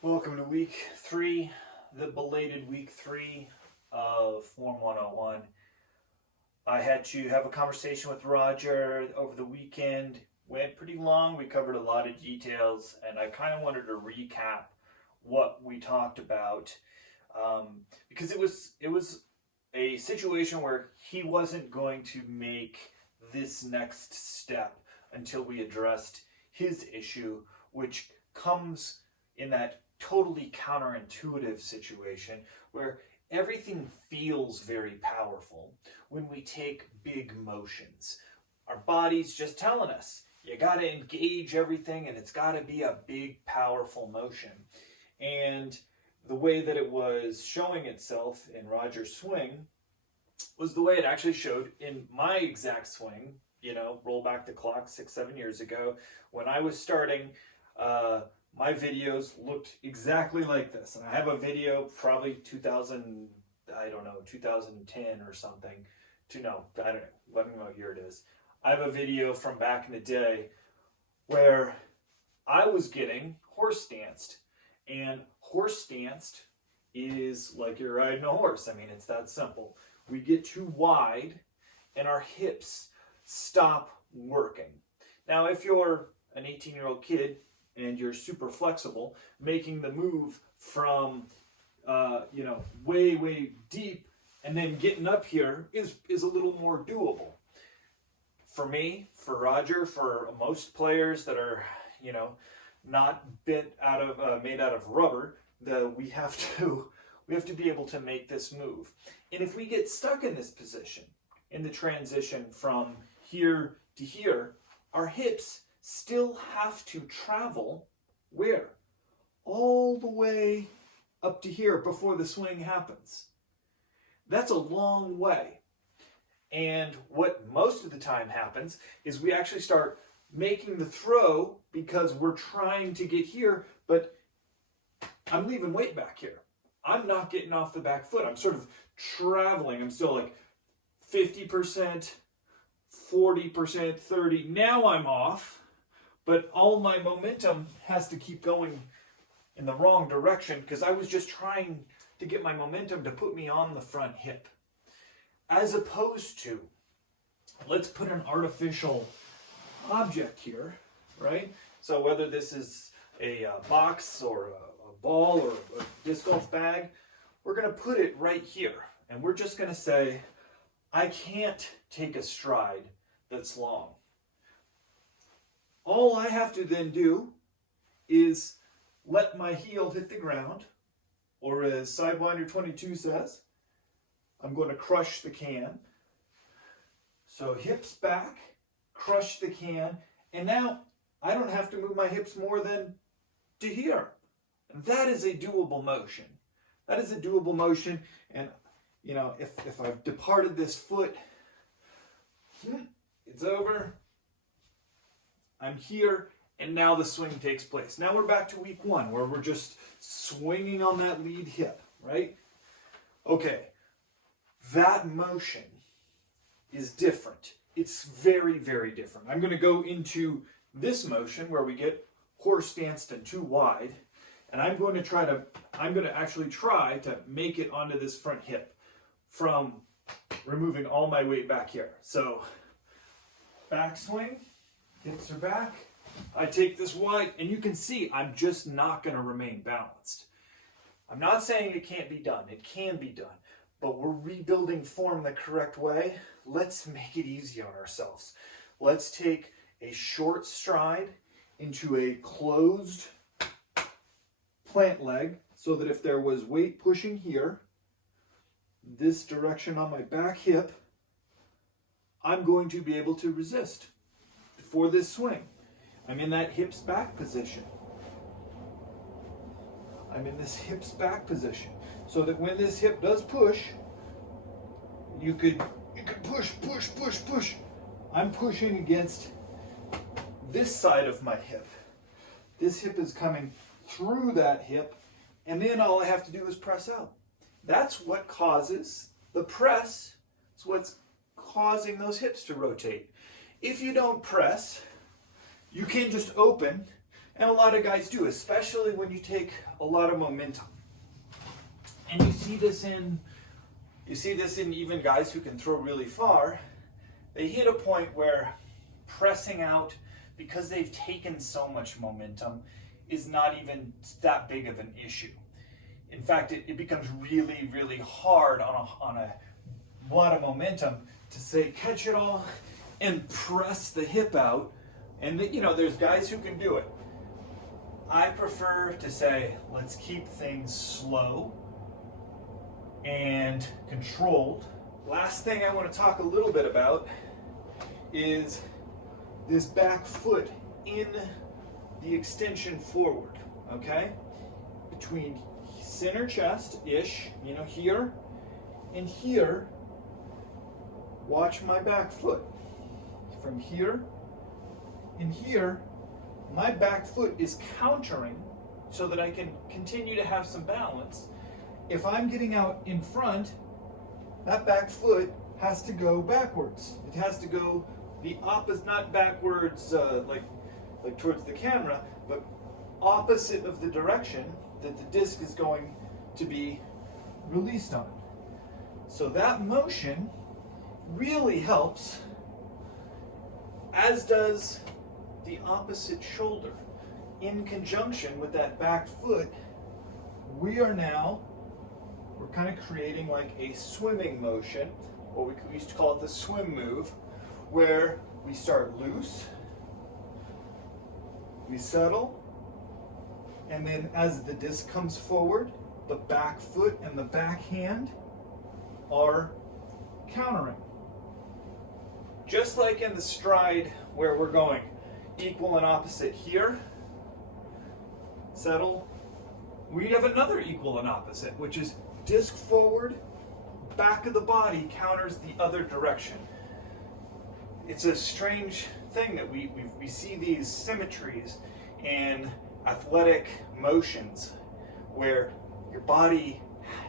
Welcome to week 3, the belated week 3 of Form 101. I had to have a conversation with Roger over the weekend. Went pretty long. We covered a lot of details, and I kind of wanted to recap what we talked about because it was a situation where he wasn't going to make this next step until we addressed his issue, which comes in that totally counterintuitive situation where everything feels very powerful when we take big motions. Our body's just telling us, you got to engage everything and it's got to be a big, powerful motion. And the way that it was showing itself in Roger's swing was the way it actually showed in my exact swing. Roll back the clock 6-7 years ago when I was starting. My videos looked exactly like this. And I have a video, probably 2010 or something. I don't know what year it is. I have a video from back in the day where I was getting horse danced. And horse danced is like you're riding a horse. I mean, it's that simple. We get too wide and our hips stop working. Now, if you're an 18-year-old kid, and you're super flexible, making the move from, way deep and then getting up here is a little more doable. For me, for Roger, for most players that are, not made out of rubber, we have to be able to make this move. And if we get stuck in this position, in the transition from here to here, our hips still have to travel where? All the way up to here before the swing happens. That's a long way. And what most of the time happens is we actually start making the throw because we're trying to get here, but I'm leaving weight back here. I'm not getting off the back foot. I'm sort of traveling. I'm still like 50%, 40%, 30%. Now I'm off. But all my momentum has to keep going in the wrong direction because I was just trying to get my momentum to put me on the front hip. As opposed to, let's put an artificial object here, right? So whether this is a box or a ball or a disc golf bag, we're going to put it right here. And we're just going to say, I can't take a stride that's long. All I have to then do is let my heel hit the ground, or as Sidewinder 22 says, I'm going to crush the can. So hips back, crush the can, and now I don't have to move my hips more than to here. And that is a doable motion. That is a doable motion, and if I've departed this foot, it's over. I'm here, and now the swing takes place. Now we're back to week 1, where we're just swinging on that lead hip, right? Okay, that motion is different. It's very, very different. I'm going to go into this motion where we get horse danced and too wide, and I'm going to actually try to make it onto this front hip from removing all my weight back here. So, backswing. Hips are back. I take this wide, and you can see I'm just not going to remain balanced. I'm not saying it can't be done. It can be done. But we're rebuilding form the correct way. Let's make it easy on ourselves. Let's take a short stride into a closed plant leg so that if there was weight pushing here, this direction on my back hip, I'm going to be able to resist. For this swing, I'm in that hips back position. I'm in this hips back position so that when this hip does push, you could push. I'm pushing against this side of my hip. This hip is coming through that hip, and then all I have to do is press out. That's what causes the press. It's what's causing those hips to rotate. If you don't press, you can just open And a lot of guys do, especially when you take a lot of momentum. And you see this in even guys who can throw really far. They hit a point where pressing out, because they've taken so much momentum, is not even that big of an issue. In fact, it becomes really, really hard on a lot of momentum to say, catch it all and press the hip out. And there's guys who can do it. I prefer to say, let's keep things slow and controlled. Last thing I want to talk a little bit about is this back foot in the extension forward, okay? Between center chest-ish, here and here, watch my back foot. From here and here, my back foot is countering so that I can continue to have some balance. If I'm getting out in front, that back foot has to go backwards. It has to go the opposite, not backwards like towards the camera, but opposite of the direction that the disc is going to be released on. So that motion really helps, as does the opposite shoulder. In conjunction with that back foot, we're kind of creating like a swimming motion, or we used to call it the swim move, where we start loose, we settle, and then as the disc comes forward, the back foot and the backhand are countering. Just like in the stride where we're going equal and opposite here, settle, we have another equal and opposite, which is disc forward, back of the body counters the other direction. It's a strange thing that we see these symmetries in athletic motions where your body,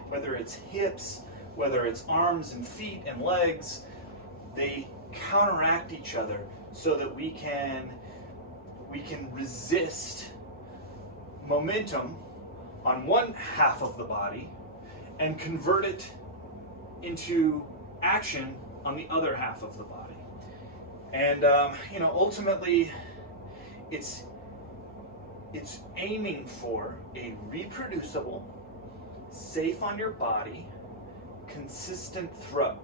whether it's hips, whether it's arms and feet and legs, they counteract each other so that we can resist momentum on one half of the body and convert it into action on the other half of the body. And ultimately, it's aiming for a reproducible, safe on your body, consistent throw.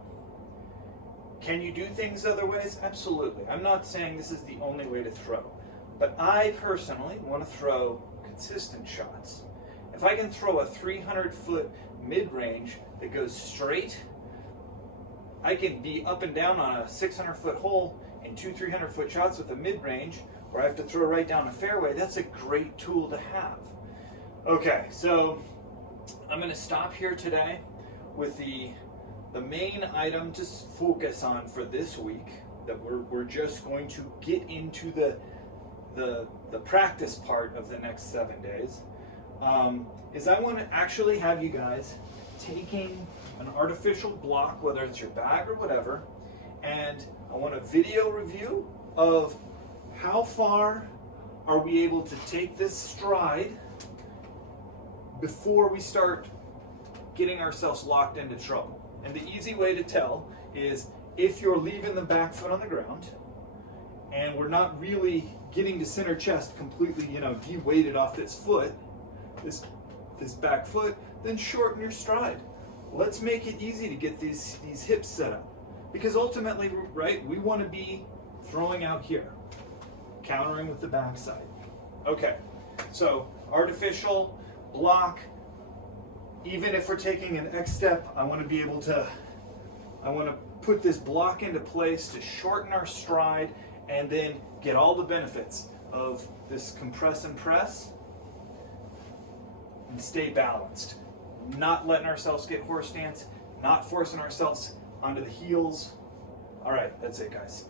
Can you do things other ways? Absolutely. I'm not saying this is the only way to throw, but I personally want to throw consistent shots. If I can throw a 300-foot mid-range that goes straight, I can be up and down on a 600-foot hole in 300-foot shots with a mid-range, where I have to throw right down a fairway. That's a great tool to have. Okay, so I'm going to stop here today with the main item to focus on for this week, that we're just going to get into the practice part of the next 7 days, is I want to actually have you guys taking an artificial block, whether it's your bag or whatever, and I want a video review of how far are we able to take this stride before we start getting ourselves locked into trouble. And the easy way to tell is if you're leaving the back foot on the ground and we're not really getting to center chest completely, de-weighted off this foot, this back foot, then shorten your stride. Let's make it easy to get these hips set up. Because ultimately, right, we want to be throwing out here, countering with the backside. Okay, so artificial block, even if we're taking an X step, I want to put this block into place to shorten our stride and then get all the benefits of this compress and press and stay balanced. Not letting ourselves get horse stance, not forcing ourselves onto the heels. All right, that's it, guys.